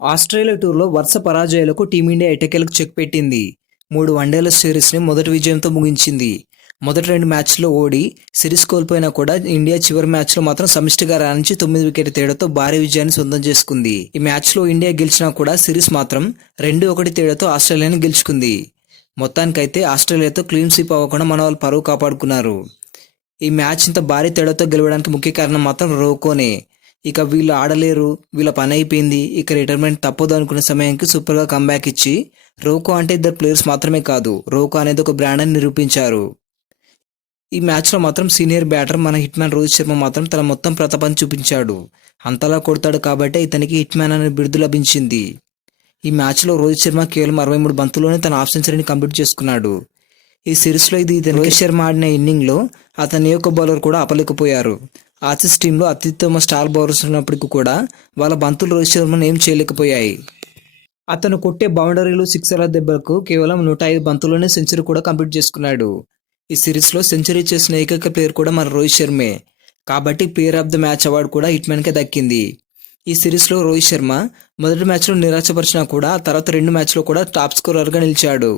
Australia టూర్లో వరుస పరాజయాలకు team India ఎట్టకేలకు చెక్ పెట్టింది. 3 వన్డేల సిరీస్ని మొదటి విజయంతో ముగించింది. మొదటి 2 మ్యాచ్ల్లో ఓడి సిరీస్ కోల్పోయినా కూడా ఇండియా చివరి మ్యాచ్లో మాత్రం సమిష్టిగా రాణించి 9 వికెట్ల తేడాతో భారీ విజయాన్ని సొంతం చేసుకుంది. ఈ మ్యాచ్లో ఇండియా గెలిచినా కూడా సిరీస్ మాత్రం 2-1 తేడాతో ఆస్ట్రేలియాని గెలుచుకుంది. మొత్తానికైతే ఆస్ట్రేలియాతో క్లీన్ స్వీప్ అవ్వకుండా మన వాళ్ళు పరువు కాపాడుకున్నారు. ఈ మ్యాచ్ ఇంత భారీ తేడాతో గెలవడానికి ముఖ్య కారణం మాత్రం రోకోనే. ఇక వీళ్ళు ఆడలేరు, వీళ్ళ పని అయిపోయింది, ఇక రిటైర్మెంట్ తప్పదు అనుకునే సమయానికి సూపర్గా కంబ్యాక్ ఇచ్చి రోకో అంటే ఇద్దరు ప్లేయర్స్ మాత్రమే కాదు, రోకో అనేది ఒక బ్రాండ్ అని నిరూపించారు. ఈ మ్యాచ్లో మాత్రం సీనియర్ బ్యాటర్ మన హిట్ మ్యాన్ రోహిత్ శర్మ మాత్రం తన మొత్తం ప్రతాపాన్ని చూపించాడు. అంతలా కొడతాడు కాబట్టి ఇతనికి హిట్ మ్యాన్ అనే బిరుదు లభించింది. ఈ మ్యాచ్లో రోహిత్ శర్మ కేవలం 63 బంతుల్లోనే తన హాఫ్ సెంచరీని కంప్లీట్ చేసుకున్నాడు. ఈ సిరీస్లో ఇది రోహిత్ శర్మ ఆడిన ఇన్నింగ్లో అతని యొక్క బౌలర్ కూడా ఆపలేకపోయారు. ఆసీస్ టీంలో అత్యుత్తమ స్టార్ బౌలర్స్ ఉన్నప్పటికీ కూడా వాళ్ళ బంతులు రోహిత్ శర్మను ఏం చేయలేకపోయాయి. అతను కొట్టే బౌండరీలు, సిక్సర్ల దెబ్బలకు కేవలం 105 బంతుల్లోనే సెంచరీ కూడా కంప్లీట్ చేసుకున్నాడు. ఈ సిరీస్లో సెంచరీ చేసిన ఏకైక ప్లేయర్ కూడా మన రోహిత్ శర్మే. కాబట్టి player of the match award కూడా హిట్ మ్యాన్కే దక్కింది. ఈ సిరీస్లో రోహిత్ శర్మ మొదటి మ్యాచ్లో నిరాశపరిచినా కూడా తర్వాత 2 మ్యాచ్లో కూడా టాప్ స్కోరర్గా నిలిచాడు.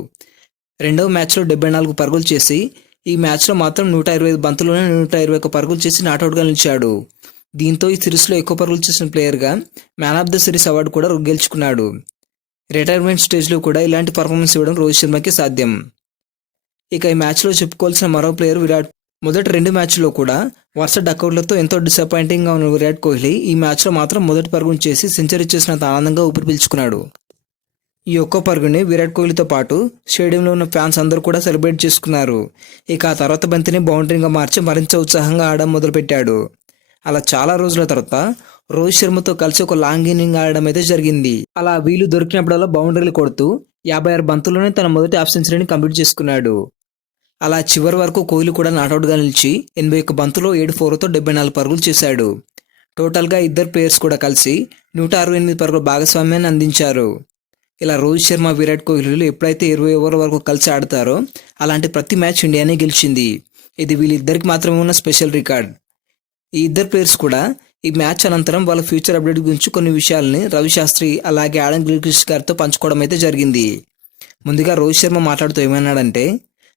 రెండవ మ్యాచ్లో 74 పరుగులు చేసి ఈ మ్యాచ్లో మాత్రం 125 బంతుల్లోనే 121 పరుగులు చేసి నాట్అవుట్గా నిలిచాడు. దీంతో ఈ సిరీస్లో ఎక్కువ పరుగులు చేసిన ప్లేయర్గా man of the series award కూడా గెలుచుకున్నాడు. రిటైర్మెంట్ స్టేజ్లో కూడా ఇలాంటి పర్ఫార్మెన్స్ ఇవ్వడం రోహిత్ శర్మకి సాధ్యం. ఇక ఈ మ్యాచ్లో చెప్పుకోవాల్సిన మరో ప్లేయర్ విరాట్. మొదటి 2 మ్యాచ్ల్లో కూడా వరుస డకౌట్లతో ఎంతో డిసప్పాయింటింగ్గా ఉన్న విరాట్ కోహ్లీ ఈ మ్యాచ్లో మాత్రం మొదటి పరుగును చేసి సెంచరీ చేసినంత ఆనందంగా ఊపిరి పీల్చుకున్నాడు. ఈ ఒక్క పరుగుని విరాట్ కోహ్లీతో పాటు స్టేడియంలో ఉన్న ఫ్యాన్స్ అందరూ కూడా సెలబ్రేట్ చేసుకున్నారు. ఇక ఆ తర్వాత బంతిని బౌండరీగా మార్చి మరింత ఉత్సాహంగా ఆడడం మొదలుపెట్టాడు. అలా చాలా రోజుల తర్వాత రోహిత్ శర్మతో కలిసి ఒక లాంగ్ ఇన్నింగ్ ఆడడం అయితే జరిగింది. అలా వీలు దొరికినప్పుడల్లా బౌండరీలు కొడుతూ 56 బంతుల్లోనే తన మొదటి హాఫ్ సెంచరీని కంప్లీట్ చేసుకున్నాడు. అలా చివరి వరకు కోహ్లీ కూడా నాట్అవుట్గా నిలిచి 81 బంతుల్లో 7 4తో 74 పరుగులు చేశాడు. టోటల్గా ఇద్దరు ప్లేయర్స్ కూడా కలిసి 168 పరుగుల భాగస్వామ్యాన్ని అందించారు. ఇలా రోహిత్ శర్మ, విరాట్ కోహ్లీలు ఎప్పుడైతే 20 ఓవర్ల వరకు కలిసి ఆడతారో అలాంటి ప్రతి మ్యాచ్ ఇండియానే గెలిచింది. ఇది వీళ్ళిద్దరికి మాత్రమే ఉన్న స్పెషల్ రికార్డ్. ఈ ఇద్దరు ప్లేయర్స్ కూడా ఈ మ్యాచ్ అనంతరం వాళ్ళ ఫ్యూచర్ అప్డేట్ గురించి కొన్ని విషయాల్ని రవి శాస్త్రి అలాగే ఆడమ్ గిల్క్రిస్ట్ గారితో పంచుకోవడం అయితే జరిగింది. ముందుగా రోహిత్ శర్మ మాట్లాడుతూ ఏమన్నాడంటే,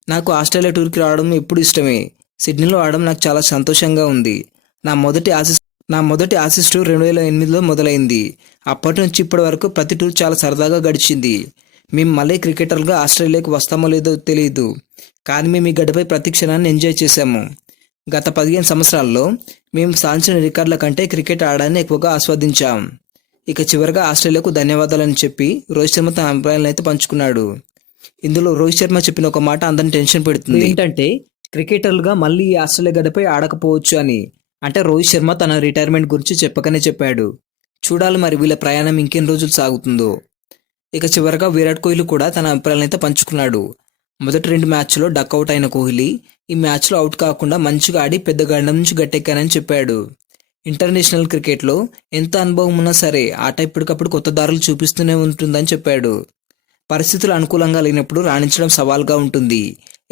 నాకు ఆస్ట్రేలియా టూర్కి రావడం ఎప్పుడు ఇష్టమే. సిడ్నీలో ఆడడం నాకు చాలా సంతోషంగా ఉంది. నా మొదటి ఆసీస్ టూర్ 2008లో మొదలైంది. అప్పటి నుంచి ఇప్పటి వరకు ప్రతి టూర్ చాలా సరదాగా గడిచింది. మేము మళ్ళీ క్రికెటర్లుగా ఆస్ట్రేలియాకు వస్తామో లేదో తెలియదు, కానీ మేము ఈ గడ్డపై ప్రతి క్షణాన్ని ఎంజాయ్ చేశాము. గత 15 సంవత్సరాల్లో మేము సాధించిన రికార్డుల కంటే క్రికెట్ ఆడడాన్ని ఎక్కువగా ఆస్వాదించాం. ఇక చివరిగా ఆస్ట్రేలియాకు ధన్యవాదాలని చెప్పి రోహిత్ శర్మ తన అభిప్రాయాలను అయితే పంచుకున్నాడు. ఇందులో రోహిత్ శర్మ చెప్పిన ఒక మాట అందరిని టెన్షన్ పెడుతుంది. ఏంటంటే క్రికెటర్లుగా మళ్ళీ ఈ ఆస్ట్రేలియా గడ్డపై ఆడకపోవచ్చు అని. అంటే రోహిత్ శర్మ తన రిటైర్మెంట్ గురించి చెప్పకనే చెప్పాడు. చూడాలి మరి వీళ్ళ ప్రయాణం ఇంకెన్ని రోజులు సాగుతుందో. ఇక చివరగా విరాట్ కోహ్లీ కూడా తన అభిప్రాయాలను అయితే పంచుకున్నాడు. మొదటి 2 మ్యాచ్లో డక్అవుట్ అయిన కోహ్లీ ఈ మ్యాచ్లో అవుట్ కాకుండా మంచిగా ఆడి పెద్ద గండం నుంచి గట్టెక్కానని చెప్పాడు. ఇంటర్నేషనల్ క్రికెట్లో ఎంత అనుభవం ఉన్నా సరే ఆట ఇప్పటికప్పుడు కొత్త దారులు చూపిస్తూనే ఉంటుందని చెప్పాడు. పరిస్థితులు అనుకూలంగా లేనప్పుడు రాణించడం సవాల్గా ఉంటుంది.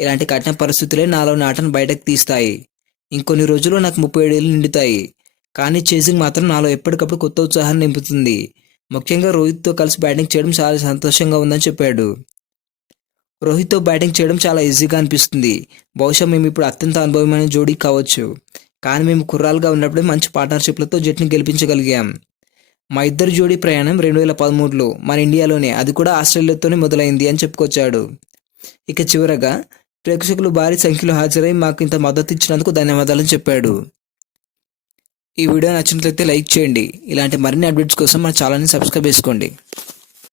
ఇలాంటి కఠిన పరిస్థితులే నాలోని ఆటను బయటకు తీస్తాయి. ఇంకొన్ని రోజుల్లో నాకు 37 ఏళ్ళు నిండుతాయి, కానీ చేసింగ్ మాత్రం నాలో ఎప్పటికప్పుడు కొత్త ఉత్సాహాన్ని నింపుతుంది. ముఖ్యంగా రోహిత్తో కలిసి బ్యాటింగ్ చేయడం చాలా సంతోషంగా ఉందని చెప్పాడు. రోహిత్తో బ్యాటింగ్ చేయడం చాలా ఈజీగా అనిపిస్తుంది. బహుశా మేము ఇప్పుడు అత్యంత అనుభవమైన జోడీ కావచ్చు, కానీ మేము కుర్రాలుగా ఉన్నప్పుడే మంచి పార్ట్నర్షిప్లతో జట్టుని గెలిపించగలిగాం. మా ఇద్దరు జోడీ ప్రయాణం 2013లో మన ఇండియాలోనే, అది కూడా ఆస్ట్రేలియాతోనే మొదలైంది అని చెప్పుకొచ్చాడు. ఇక చివరగా ప్రేక్షకులు భారీ సంఖ్యలో హాజరై మాకు ఇంత మద్దతు ఇచ్చినందుకు ధన్యవాదాలని చెప్పాడు. ఈ వీడియో నచ్చినట్లయితే లైక్ చేయండి. ఇలాంటి మరిన్ని అప్డేట్స్ కోసం మన ఛానల్ని సబ్స్క్రైబ్ చేసుకోండి.